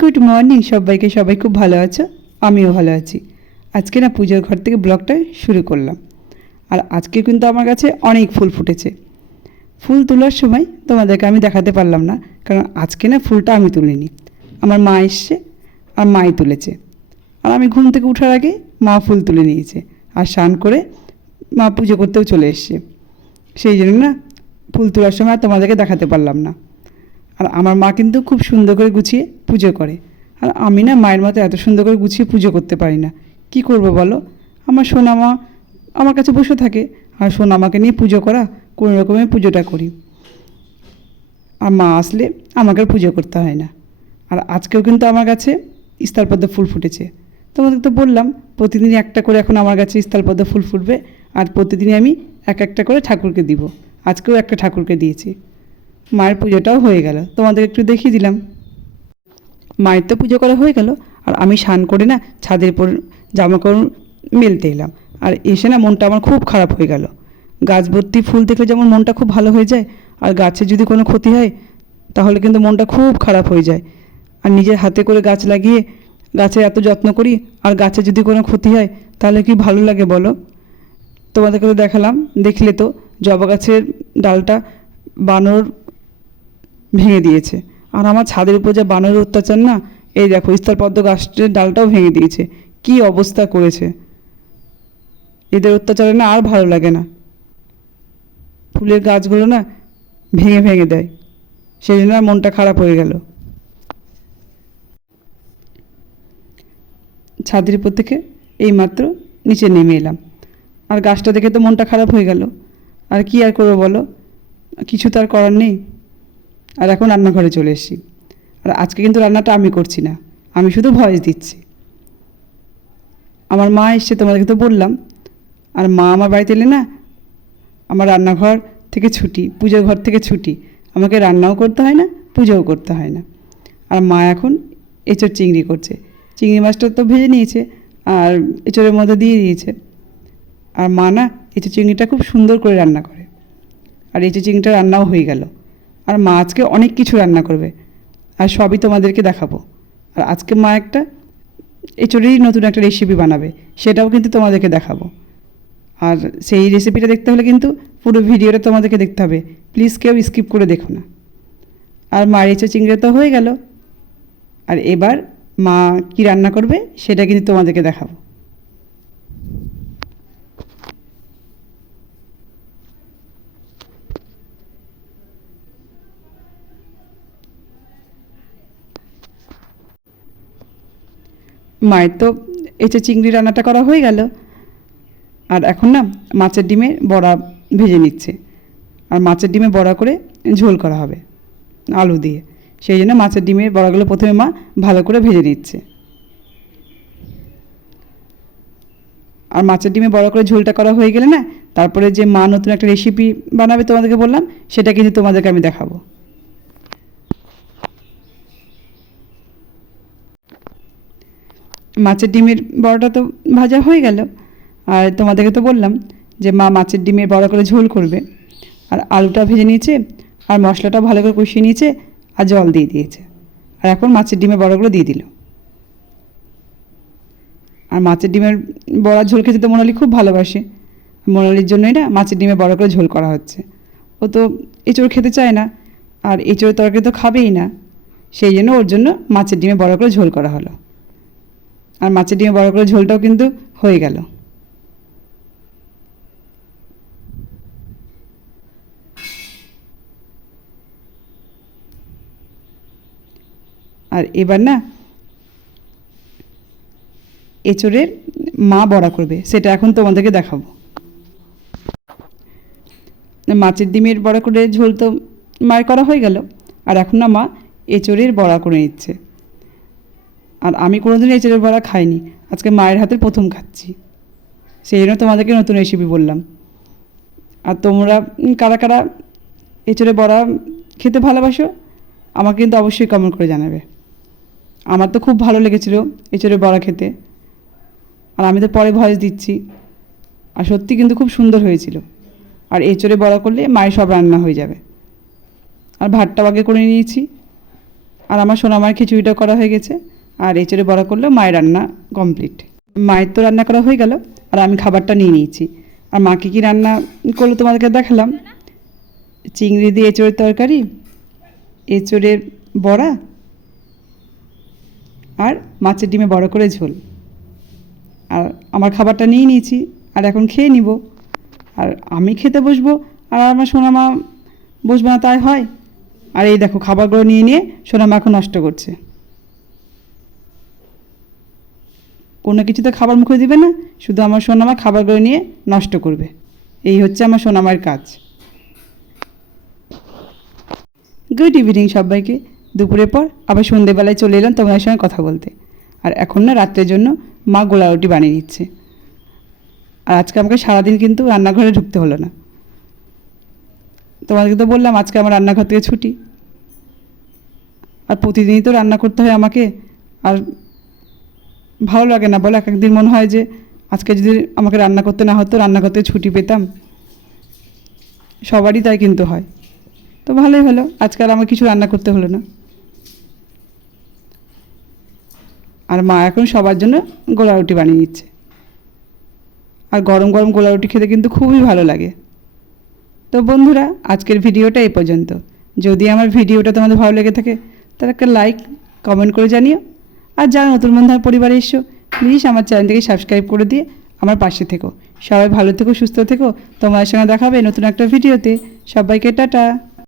Good morning সবাইকে। সবাই খুব ভালো আছো, আমিও ভালো আছি। আজকে না পুজোর ঘর থেকে ব্লগটা শুরু করলাম। আর আজকে কিন্তু আমার কাছে অনেক ফুল ফুটেছে। ফুল তোলার সময় তোমাদেরকে আমি দেখাতে পারলাম না, কারণ আজকে না ফুলটা আমি তুলিনি, আমার মা এসছে আর মাই তুলেছে। আর আমি ঘুম থেকে ওঠার আগে মা ফুল তুলে নিয়েছে, আর স্নান করে মা পুজো করতেও চলে এসছে। সেই জন্য না ফুল তোলার সময় আর তোমাদেরকে দেখাতে পারলাম না। আর আমার মা কিন্তু খুব সুন্দর করে গুছিয়ে পুজো করে, আর আমি না মায়ের মতো এত সুন্দর করে গুছিয়ে পুজো করতে পারি না। কি করব বলো, আমার সোনা মা আমার কাছে বসে থাকে, আর সোনা মাকে নিয়ে পুজো করা কোনো রকমের পুজোটা করি। আর মা আসলে আমাকে আর পুজো করতে হয় না। আর আজকেও কিন্তু আমার কাছে স্থলপদ্ম ফুল ফুটেছে। তোমাদের তো বললাম প্রতিদিনই একটা করে এখন আমার কাছে স্থলপদ্ম ফুল ফুটবে, আর প্রতিদিনই আমি এক একটা করে ঠাকুরকে দিব। আজকেও একটা ঠাকুরকে দিয়েছি। মায়ের পুজোটাও হয়ে গেল, তোমাদের একটু দেখিয়ে দিলাম। মায়ের তো পুজো করা হয়ে গেল, আর আমি স্নান করে না ছাদের উপর জামাকাপড় মেলতে এলাম। আর এসে না মনটা আমার খুব খারাপ হয়ে গেল। গাছ ভর্তি ফুল দেখলে যেমন মনটা খুব ভালো হয়ে যায়, আর গাছে যদি কোনো ক্ষতি হয় তাহলে কিন্তু মনটা খুব খারাপ হয়ে যায়। আর নিজের হাতে করে গাছ লাগিয়ে গাছের এত যত্ন করি, আর গাছে যদি কোনো ক্ষতি হয় তাহলে কি ভালো লাগে বলো। তোমাদেরকে তো দেখালাম, দেখলে তো জবা গাছের ডালটা বানর ভেঙে দিয়েছে। আর আমার ছাদের উপর যে বানরের অত্যাচার না, এই দেখো স্থলপদ্ম গাছের ডালটাও ভেঙে দিয়েছে। কি অবস্থা করেছে, এদের অত্যাচারে না আর ভালো লাগে না। ফুলের গাছগুলো না ভেঙে ভেঙে দেয়, সেই জন্য আর মনটা খারাপ হয়ে গেল। ছাদের উপর থেকে এইমাত্র নিচে নেমে এলাম, আর গাছটা দেখে তো মনটা খারাপ হয়ে গেল। আর কি আর করবো বলো, কিছু তো আর করার নেই। আর এখন রান্নাঘরে চলে এসেছি। আর আজকে কিন্তু রান্নাটা আমি করছি না, আমি শুধু ভয়েস দিচ্ছি। আমার মা এসছে, তোমাদেরকে তো বললাম। আর মা আমার বাড়িতে এলে না আমার রান্নাঘর থেকে ছুটি, পুজোর ঘর থেকে ছুটি। আমাকে রান্নাও করতে হয় না, পুজোও করতে হয় না। আর মা এখন এঁচোড় চিংড়ি করছে। চিংড়ি মাছটা তো ভেজে নিয়েছে আর এঁচোড়ের মধ্যে দিয়ে দিয়েছে। আর মা না এঁচোড় চিংড়িটা খুব সুন্দর করে রান্না করে, আর এঁচোড় চিংড়িটা রান্নাও হয়ে গেল। আর মা আজকে অনেক কিছু রান্না করবে, আর সবই তোমাদেরকে দেখাবো। আর আজকে মা একটা এঁচোড়েরই নতুন একটা রেসিপি বানাবে, সেটাও কিন্তু তোমাদেরকে দেখাবো। আর সেই রেসিপিটা দেখতে হলে কিন্তু পুরো ভিডিওটা তোমাদেরকে দেখতে হবে, প্লিজ কেউ স্কিপ করে দেখো না। আর মার এঁচোড় চিংড়ি তো হয়ে গেল, আর এবার মা কী রান্না করবে সেটা কিন্তু তোমাদেরকে দেখাবো। মায়ের তো এঁচোড় চিংড়ি রান্নাটা করা হয়ে গেল, আর এখন না মাছের ডিমের বড়া ভেজে নিচ্ছে। আর মাছের ডিমে বড়া করে ঝোল করা হবে আলু দিয়ে, সেই জন্য মাছের ডিমের বড়াগুলো প্রথমে মা ভালো করে ভেজে নিচ্ছে। আর মাছের ডিমে বড়া করে ঝোলটা করা হয়ে গেলে না তারপরে যে মা নতুন একটা রেসিপি বানাবে তোমাদেরকে বললাম, সেটা কিন্তু তোমাদেরকে আমি দেখাবো। মাছের ডিমের বড়াটা তো ভাজা হয়ে গেল, আর তোমাদেরকে তো বললাম যে মা মাছের ডিমের বড়া করে ঝোল করবে। আর আলুটা ভেজে নিয়েছে, আর মশলাটা ভালো করে কষিয়ে নিয়েছে, আর জল দিয়ে দিয়েছে। আর এখন মাছের ডিমের বড়াগুলো দিয়ে দিল। আর মাছের ডিমের বড়ার ঝোল খেতে তো মোনালি খুব ভালোবাসে, মোনালির জন্যই না মাছের ডিমের বড়া করে ঝোল করা হচ্ছে। ও তো এঁচোড় খেতে চায় না, আর এঁচোড়ের তরকারি তো খাবেই না, সেই জন্য ওর জন্য মাছের ডিমে বড়া করে ঝোল করা হলো। আর মাছের ডিমে বড়া করে ঝোলটাও কিন্তু হয়ে গেল। আর এবার না এঁচোড়ের মা বড়া করবে, সেটা এখন তোমাদেরকে দেখাবো। মাছের ডিমের বড়া করে ঝোল তো মায়ের করা হয়ে গেল, আর এখন না মা এঁচোড়ের বড়া করে নিচ্ছে। আর আমি কোনোদিন এঁচোড়ের বড়া খাইনি, আজকে মায়ের হাতের প্রথম খাচ্ছি, সেই জন্য তোমাদেরকে নতুন রেসিপি বললাম। আর তোমরা কারা কারা এঁচোড়ের বড়া খেতে ভালোবাসো আমাকে কিন্তু অবশ্যই কমেন্ট করে জানাবে। আমার তো খুব ভালো লেগেছিলো এঁচোড়ের বড়া খেতে, আর আমি তো পরে ভয়েস দিচ্ছি। আর সত্যি কিন্তু খুব সুন্দর হয়েছিল। আর এঁচোড়ে বড়া করলে মায়ের সব রান্না হয়ে যাবে। আর ভাতটাও আগে করে নিয়েছি, আর আমার সোনামার খিচুড়িটা করা হয়ে গেছে, আর এঁচড়ে বড়া করলেও মায়ের রান্না কমপ্লিট। মায়ের তো রান্না করা হয়ে গেল, আর আমি খাবারটা নিয়ে নিয়েছি। আর মাকে কী রান্না করলো তোমাদেরকে দেখালাম। চিংড়ি দিয়ে এঁচড়ের তরকারি, এঁচড়ের বড়া, আর মাছের ডিমে বড় করে ঝোল। আর আমার খাবারটা নিয়ে নিয়েছি, আর এখন খেয়ে নিব। আর আমি খেতে বসবো, আর আমার সোনামা বসবো না তাই হয়? আর এই দেখো খাবারগুলো নিয়ে নিয়ে সোনামা এখন নষ্ট করছে। কোনো কিছুতে খাবার মুখে দিবে না, শুধু আমার সোনামা খাবারগুলো নিয়ে নষ্ট করবে। এই হচ্ছে আমার সোনামার কাজ। গুড ইভিনিং সবাইকে। দুপুরের পর আবার সন্ধেবেলায় চলে এলাম তোমাদের সঙ্গে কথা বলতে। আর এখন না রাত্রের জন্য মা গোলা রুটি বানিয়ে দিচ্ছে। আর আজকে আমাকে সারাদিন কিন্তু রান্নাঘরে ঢুকতে হলো না। তোমাদেরকে তো বললাম আজকে আমার রান্নাঘর থেকে ছুটি। আর প্রতিদিনই তো রান্না করতে হয় আমাকে, আর ভালো লাগে না বলো? এক একদিন মনে হয় যে আজকে যদি আমাকে রান্না করতে না হতো, রান্না করতে ছুটি পেতাম। সবারই তাই কিন্তু হয়। তো ভালোই হলো, আজকে আর আমার কিছু রান্না করতে হলো না। আর মা এখন সবার জন্য গোলা রুটি বানিয়ে নিচ্ছে। আর গরম গরম গোলা রুটি খেতে কিন্তু খুবই ভালো লাগে। তো বন্ধুরা, আজকের ভিডিওটা এই পর্যন্ত। যদি আমার ভিডিওটা তোমাদের ভালো লেগে থাকে তাহলে একটা লাইক কমেন্ট করে জানিও। আর যারা নতুন বন্ধু আমার পরিবারে এসো, প্লিজ আমার চ্যানেলটিকে সাবস্ক্রাইব করে দিয়ে আমার পাশে থেকো। সবাই ভালো থেকো, সুস্থ থেকো। তোমার সঙ্গে দেখা হবে নতুন একটা ভিডিওতে। সবাইকে টাটা।